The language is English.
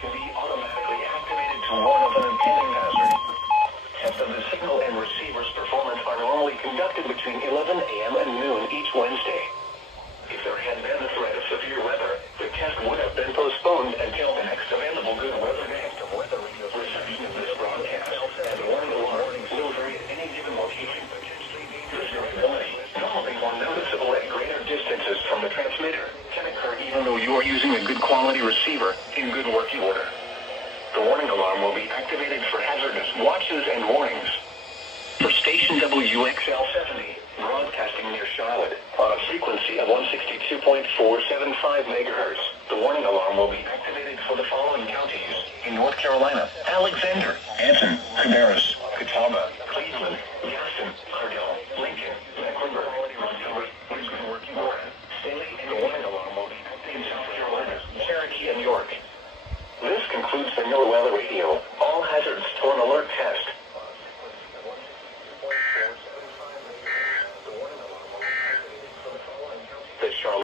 can be automatically activated to warn of an impending hazard. Tests of the signal and receiver's performance are normally conducted between 11 a.m. and noon each Wednesday. If there had been a threat of severe weather, the test would have been postponed until the next available good weather day. The weather radio's reception of this broadcast and the warning alarm will vary at any given location. This variability, normally more noticeable at greater distances from the transmitter, can occur even though you are using a good quality receiver in good working order. The warning alarm will be activated for hazardous watches and warnings. For station WXL70, broadcasting near Charlotte, on a frequency of 162.475 MHz, the warning alarm will be activated for the following counties: in North Carolina, Alexander, Anson, Cabarrus, Catawba, Cleveland, Gaston, Cardell, Lincoln, Mecklenburg, Montgomery, Good working order, Staley, and the warning alarm will be activated in South Carolina, Cherokee, and York. This concludes the NOAA Weather Radio. All hazards to an alert test.